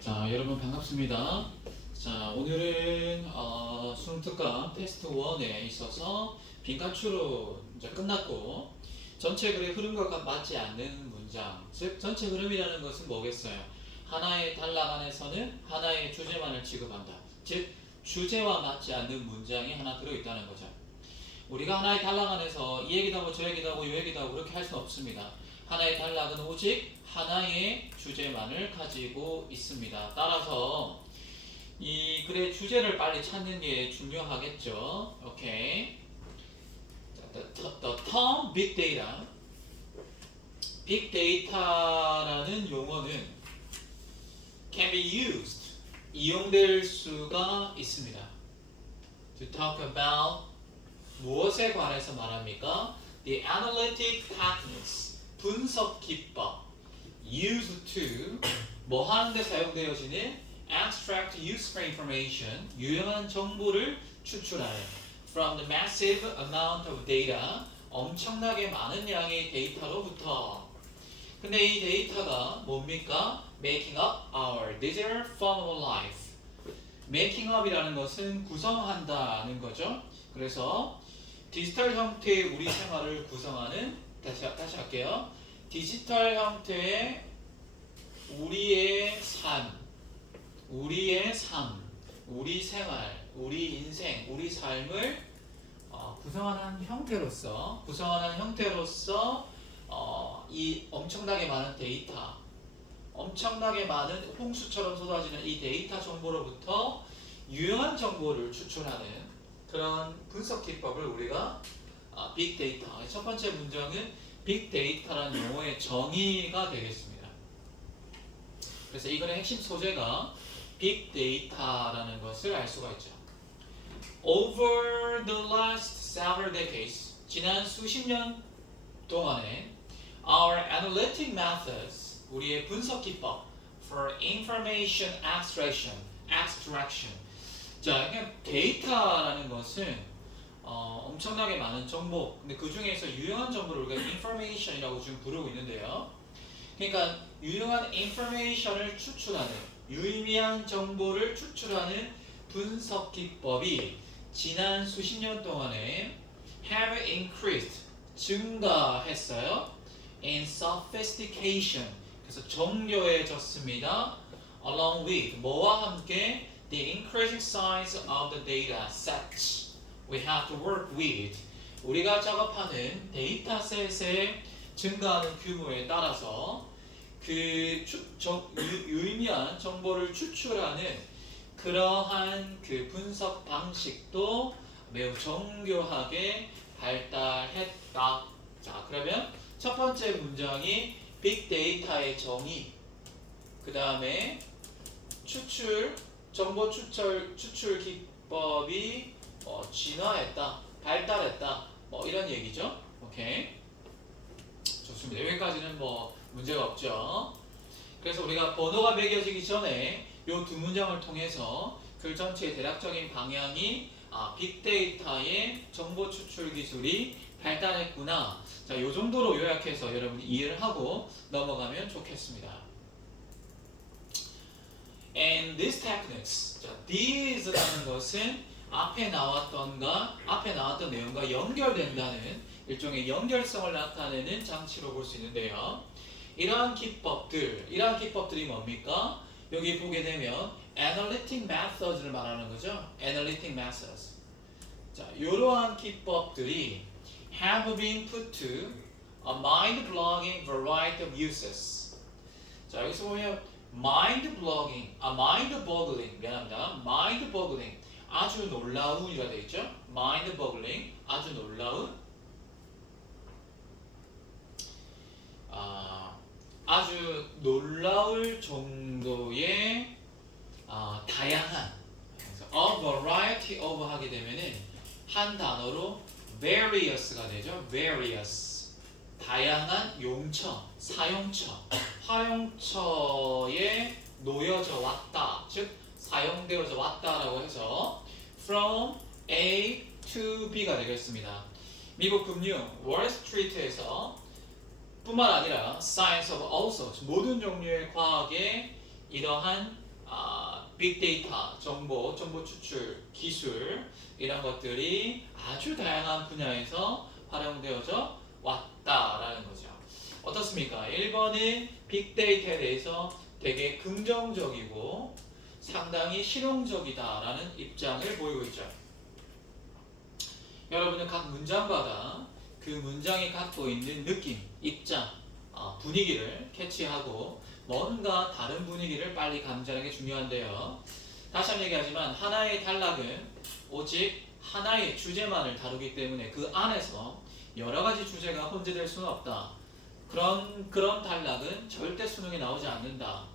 자, 여러분 반갑습니다. 자, 오늘은 수능 특강 테스트 1에 있어서 빈칸추로 이제 끝났고 전체 글의 흐름과 맞지 않는 문장, 즉 전체 흐름이라는 것은 뭐겠어요? 하나의 단락 안에서는 하나의 주제만을 취급한다. 즉 주제와 맞지 않는 문장이 하나 들어있다는 거죠. 우리가 하나의 단락 안에서 이 얘기도 하고 저 얘기도 하고 이 얘기도 하고 그렇게 할 수는 없습니다. 하나의 단락은 오직 하나의 주제만을 가지고 있습니다. 따라서 이 글의 주제를 빨리 찾는 게 중요하겠죠. 오케이. The term big data, big data라는 용어는 can be used, 이용될 수가 있습니다. To talk about 무엇에 관해서 말합니까? The analytic techniques, 분석 기법, used to 뭐 하는데 사용되어지는 extract useful information, 유용한 정보를 추출하는 from the massive amount of data, 엄청나게 많은 양의 데이터로부터. 근데 이 데이터가 뭡니까? Making up our digital form of life. Making up이라는 것은 구성한다는 거죠. 그래서 디지털 형태의 우리 생활을 구성하는, 다시 할게요. 디지털 형태의 우리의 삶, 우리 생활, 우리 인생, 우리 삶을 구성하는 형태로서 이 엄청나게 많은 데이터, 엄청나게 많은 홍수처럼 쏟아지는 이 데이터 정보로부터 유용한 정보를 추출하는 그런 분석 기법을 우리가 빅데이터. 첫 번째 문장은 빅데이터라는 용어의 정의가 되겠습니다. 그래서 이거의 핵심 소재가 빅데이터라는 것을 알 수가 있죠. Over the last several decades, 지난 수십 년 동안에 our analytic methods, 우리의 분석 기법 for information extraction. 자, 그냥 데이터라는 것은 엄청나게 많은 정보, 근데 그 중에서 유용한 정보를 우리가 information이라고 지금 부르고 있는데요. 그러니까 유용한 information을 추출하는, 유의미한 정보를 추출하는 분석 기법이 지난 수십 년 동안에 have increased, 증가했어요. in sophistication, 그래서 정교해졌습니다. along with, 뭐와 함께 the increasing size of the data sets we have to work with, 우리가 작업하는 데이터셋의 증가하는 규모에 따라서 그 유의미한 정보를 추출하는 그러한 그 분석 방식도 매우 정교하게 발달했다. 자, 그러면 첫 번째 문장이 빅데이터의 정의, 그 다음에 정보 추출 기법이 진화했다, 발달했다, 뭐 이런 얘기죠. 오케이, 좋습니다. 여기까지는 뭐 문제가 없죠. 그래서 우리가 번호가 매겨지기 전에 이 두 문장을 통해서 글 전체의 대략적인 방향이 빅데이터의 정보 추출 기술이 발달했구나. 자, 이 정도로 요약해서 여러분이 이해를 하고 넘어가면 좋겠습니다. And these techniques, 자, these라는 것은 앞에 나왔던 내용과 연결된다는 일종의 연결성을 나타내는 장치로 볼 수 있는데요. 이러한 기법들이 뭡니까? 여기 보게 되면 analytic methods를 말하는 거죠. analytic methods. 자, 이러한 기법들이 have been put to a mind-blowing variety of uses. 자, 여기서 보면 mind-boggling, 아주 놀라운이라 되어 있죠. mind-boggling, 아주 놀라운, 아주 놀라울 정도의 다양한, 그래서 a variety of 하게 되면은 한 단어로 various가 되죠. various, 다양한 용처, 사용처, 활용처에 놓여져 왔다, 즉 사용되어져 왔다라고 해서 from A to B가 되겠습니다. 미국 금융 월스트리트에서 뿐만 아니라 science of all sorts, 모든 종류의 과학에 이러한 빅데이터, 정보 추출, 기술 이런 것들이 아주 다양한 분야에서 활용되어져 왔다라는 거죠. 어떻습니까? 1번은 빅데이터에 대해서 되게 긍정적이고 상당히 실용적이다라는 입장을 보이고 있죠. 여러분은 각 문장마다 그 문장이 갖고 있는 느낌, 입장, 분위기를 캐치하고 뭔가 다른 분위기를 빨리 감지하는 게 중요한데요. 다시 한번 얘기하지만 하나의 단락은 오직 하나의 주제만을 다루기 때문에 그 안에서 여러 가지 주제가 혼재될 수는 없다. 그런 단락은 절대 수능에 나오지 않는다.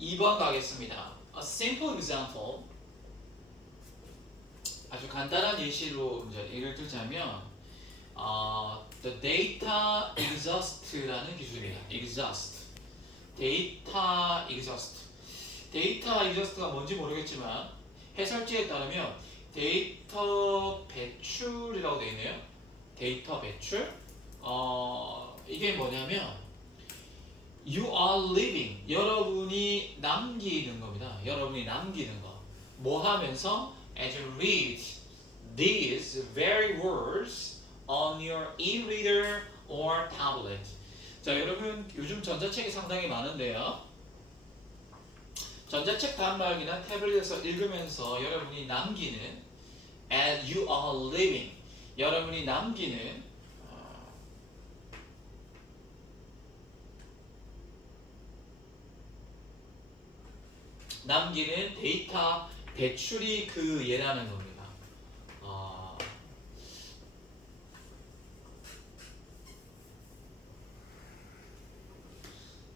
2번 가겠습니다. A simple example. 아주 간단한 예시로 이제 예를 들자면 the data exhaust라는 기술입니다. exhaust. 데이터 exhaust. 데이터 exhaust가 뭔지 모르겠지만 해설지에 따르면 데이터 배출이라고 되어 있네요. 데이터 배출. 이게 뭐냐면 you are leaving. 여러분이 남기는 겁니다. 여러분이 남기는 거. 뭐 하면서 as you read these very words on your e-reader or tablet. 자, 여러분 요즘 전자책이 상당히 많은데요. 전자책 단말기나 태블릿에서 읽으면서 여러분이 남기는 as you are living. 여러분이 남기는 데이터 배출이 그 예라는 겁니다.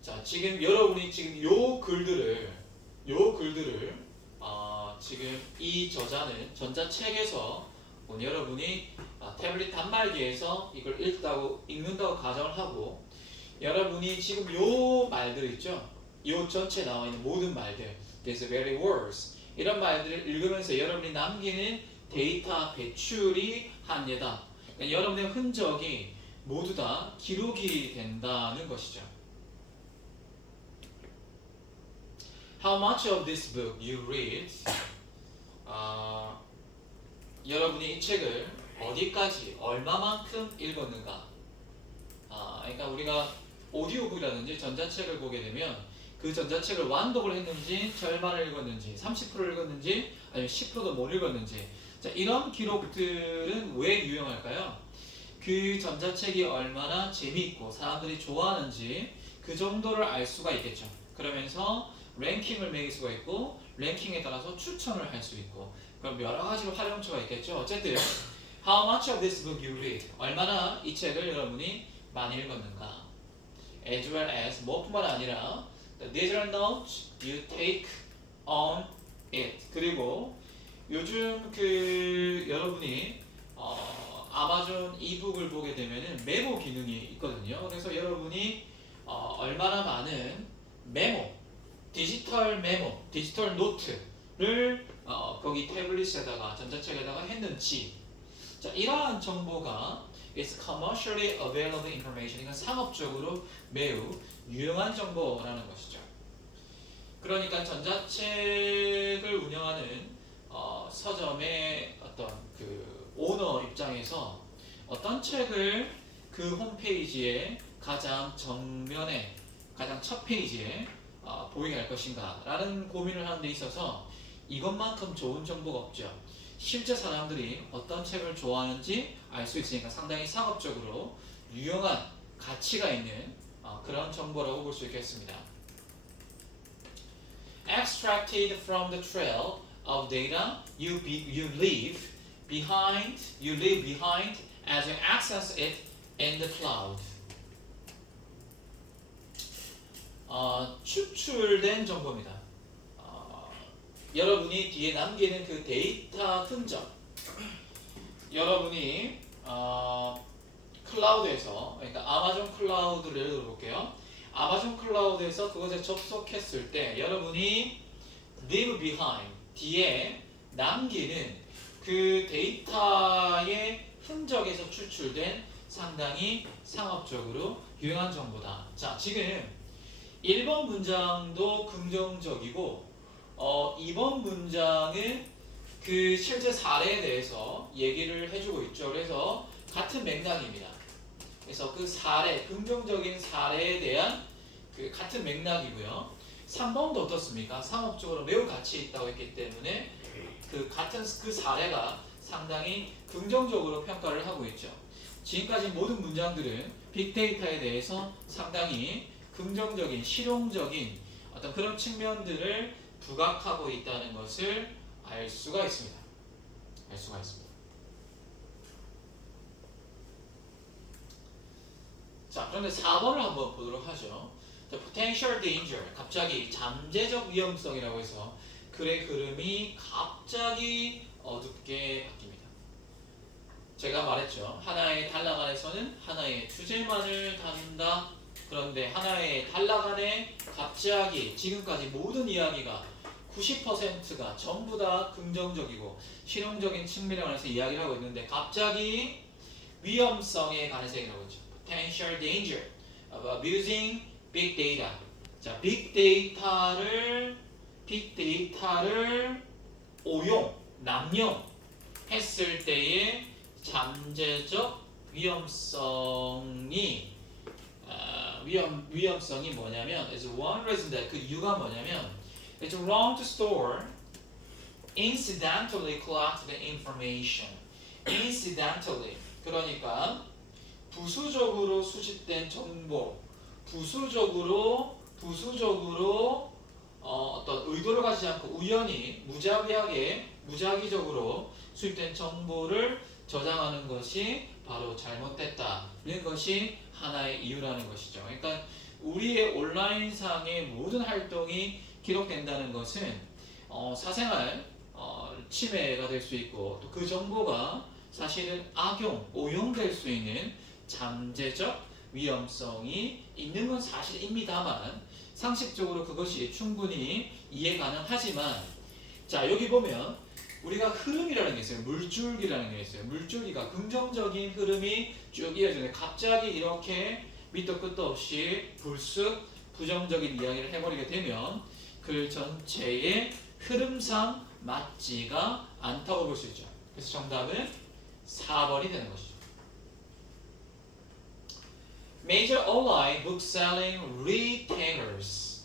자, 지금 여러분이 지금 요 글들을 지금 이 저자는 전자책에서 여러분이 태블릿 단말기에서 이걸 읽는다고 가정을 하고 여러분이 지금 요 말들 있죠? 요 전체에 나와 있는 모든 말들, these very words 이런 말들을 읽으면서 여러분이 남기는 데이터 배출이 한 예다. 그러니까 여러분의 흔적이 모두 다 기록이 된다는 것이죠. How much of this book you read? 여러분이 이 책을 어디까지 얼마만큼 읽었는가? 그러니까 우리가 오디오북이라든지 전자책을 보게 되면 그 전자책을 완독을 했는지 절반을 읽었는지 30%를 읽었는지 아니면 10%도 못 읽었는지 자, 이런 기록들은 왜 유용할까요? 그 전자책이 얼마나 재미있고 사람들이 좋아하는지 그 정도를 알 수가 있겠죠. 그러면서 랭킹을 매길 수가 있고 랭킹에 따라서 추천을 할 수 있고 그럼 여러 가지로 활용처가 있겠죠. 어쨌든 How much of this book you read? 얼마나 이 책을 여러분이 많이 읽었는가? As well as 뭐뿐만 아니라 the digital notes you take on it. 그리고 요즘 그 여러분이 아마존 이북을 보게 되면은 메모 기능이 있거든요. 그래서 여러분이 얼마나 많은 메모, 디지털 메모, 디지털 노트를 거기 태블릿에다가 전자책에다가 했는지 자, 이러한 정보가 is commercially available information. 이건 상업적으로 매우 유용한 정보라는 것이죠. 그러니까 전자책을 운영하는 서점의 어떤 그 오너 입장에서 어떤 책을 그 홈페이지에 가장 정면에 가장 첫 페이지에 보이게 할 것인가 라는 고민을 하는 데 있어서 이것만큼 좋은 정보가 없죠. 실제 사람들이 어떤 책을 좋아하는지 알 수 있으니까 상당히 상업적으로 유용한 가치가 있는 그런 정보라고 볼 수 있겠습니다. Extracted from the trail of data you leave behind as you access it in the cloud. 추출된 정보입니다. 여러분이 뒤에 남기는 그 데이터 흔적 여러분이 클라우드에서 그러니까 아마존 클라우드를 예를 들어 볼게요. 아마존 클라우드에서 그것에 접속했을 때 여러분이 leave behind 뒤에 남기는 그 데이터의 흔적에서 추출된 상당히 상업적으로 유용한 정보다. 자, 지금 1번 문장도 긍정적이고 2번 문장은 그 실제 사례에 대해서 얘기를 해주고 있죠. 그래서 같은 맥락입니다. 그래서 그 사례, 긍정적인 사례에 대한 그 같은 맥락이고요. 3번도 어떻습니까? 상업적으로 매우 가치 있다고 했기 때문에 그 같은 그 사례가 상당히 긍정적으로 평가를 하고 있죠. 지금까지 모든 문장들은 빅데이터에 대해서 상당히 긍정적인, 실용적인 어떤 그런 측면들을 부각하고 있다는 것을 알 수가 있습니다. 알 수가 있습니다. 자, 그런데 4번을 한번 보도록 하죠. The potential danger, 갑자기 잠재적 위험성이라고 해서 글의 흐름이 갑자기 어둡게 바뀝니다. 제가 말했죠. 하나의 단락 안에서는 하나의 주제만을 다룬다. 그런데 하나의 단락 안에 갑자기 지금까지 모든 이야기가 90%가 전부 다 긍정적이고 실용적인 측면에 관해서 이야기를 하고 있는데 갑자기 위험성에 관해서 얘기를 하고 있죠. Potential danger of abusing big data. 자, 빅데이터를 오용, 남용했을 때의 잠재적 위험성이 위험성이 뭐냐면 is one reason that 그 이유가 뭐냐면 it's wrong to store incidentally collected information. incidentally 그러니까 부수적으로 수집된 정보, 부수적으로 어떤 의도를 가지지 않고 우연히 무작위적으로 수집된 정보를 저장하는 것이 바로 잘못됐다는 것이 하나의 이유라는 것이죠. 그러니까 우리의 온라인상의 모든 활동이 기록된다는 것은 사생활 침해가 될 수 있고 또 그 정보가 사실은 오용될 수 있는 잠재적 위험성이 있는 건 사실입니다만 상식적으로 그것이 충분히 이해 가능하지만 자 여기 보면 우리가 흐름이라는 게 있어요. 물줄기라는 게 있어요. 물줄기가 긍정적인 흐름이 쭉 이어지는데 갑자기 이렇게 밑도 끝도 없이 불쑥 부정적인 이야기를 해버리게 되면 글 전체의 흐름상 맞지가 않다고 볼 수 있죠. 그래서 정답은 4번이 되는 것이죠. Major online bookselling retailers.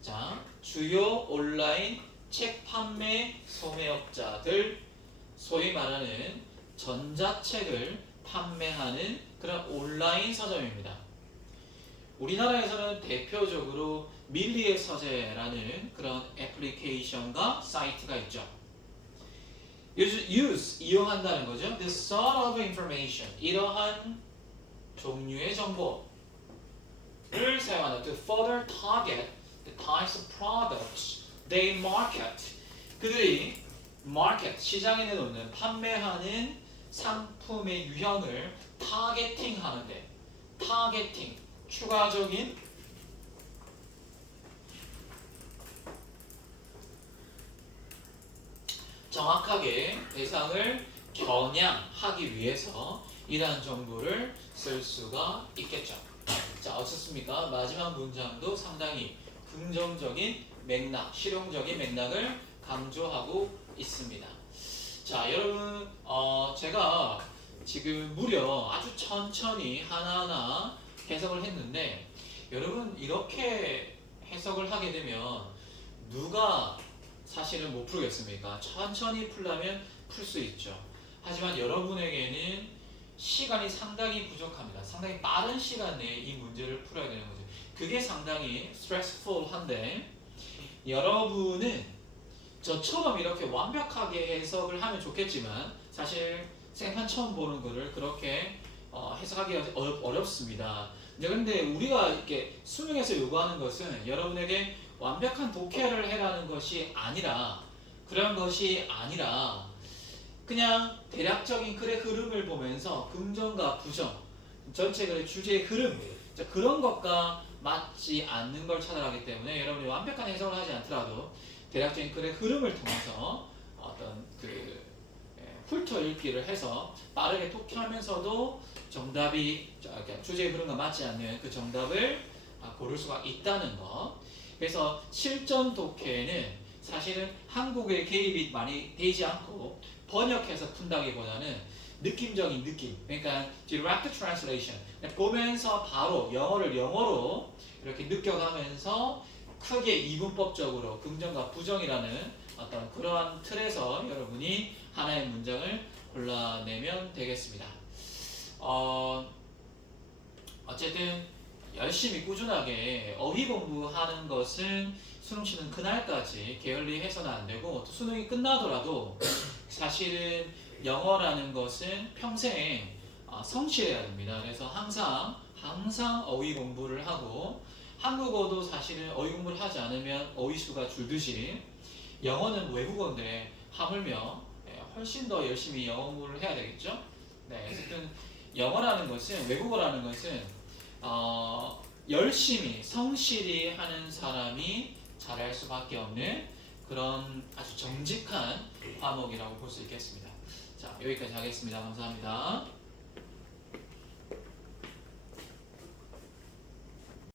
자, 주요 온라인 책 판매 소매업자들, 소위 말하는 전자책을 판매하는 그런 온라인 서점입니다. 우리나라에서는 대표적으로 밀리의 서재라는 그런 애플리케이션과 사이트가 있죠. 이용한다는 거죠. This sort of information, 이러한 종류의 정보를 사용한다. To further target the types of products they market. 그들이 시장에 내놓는 판매하는 상품의 유형을 타겟팅하는데 추가적인 정확하게 대상을 겨냥하기 위해서 이러한 정보를 쓸 수가 있겠죠. 자, 어떻습니까? 마지막 문장도 상당히 긍정적인 맥락, 실용적인 맥락을 강조하고 있습니다. 자, 여러분, 제가 지금 무려 아주 천천히 하나하나 해석을 했는데, 여러분, 이렇게 해석을 하게 되면 누가 사실은 못 풀겠습니까? 천천히 풀려면 풀 수 있죠. 하지만 여러분에게는 시간이 상당히 부족합니다. 상당히 빠른 시간 내에 이 문제를 풀어야 되는 거죠. 그게 상당히 스트레스풀한데 여러분은 저처럼 이렇게 완벽하게 해석을 하면 좋겠지만 사실 생판 처음 보는 거를 그렇게 해석하기가 어렵습니다. 그런데 우리가 이렇게 수능에서 요구하는 것은 여러분에게 완벽한 독해를 해라는 것이 아니라 그냥 대략적인 글의 흐름을 보면서 긍정과 부정, 전체 글의 주제의 흐름, 그런 것과 맞지 않는 걸 찾아가기 때문에 여러분이 완벽한 해석을 하지 않더라도 대략적인 글의 흐름을 통해서 어떤 훑어 읽기를 해서 빠르게 독해하면서도 정답이 주제의 흐름과 맞지 않는 그 정답을 고를 수가 있다는 것. 그래서 실전 독해는 사실은 한국의 개입이 많이 되지 않고 번역해서 푼다기보다는 느낌적인 느낌. 그러니까 direct translation. 보면서 바로 영어를 영어로 이렇게 느껴가면서 크게 이분법적으로 긍정과 부정이라는 어떤 그러한 틀에서 여러분이 하나의 문장을 골라내면 되겠습니다. 어쨌든 열심히 꾸준하게 어휘 공부하는 것은 수능 치는 그날까지 게을리해서는 안 되고, 또 수능이 끝나더라도 사실은 영어라는 것은 평생 성실해야 됩니다. 그래서 항상 어휘 공부를 하고, 한국어도 사실은 어휘 공부를 하지 않으면 어휘수가 줄듯이 영어는 외국어인데 하물며 훨씬 더 열심히 영어 공부를 해야 되겠죠. 네, 어쨌든 영어라는 것은, 외국어라는 것은 열심히 성실히 하는 사람이 잘할 수밖에 없는 그런 아주 정직한 과목이라고 볼 수 있겠습니다. 자, 여기까지 하겠습니다. 감사합니다.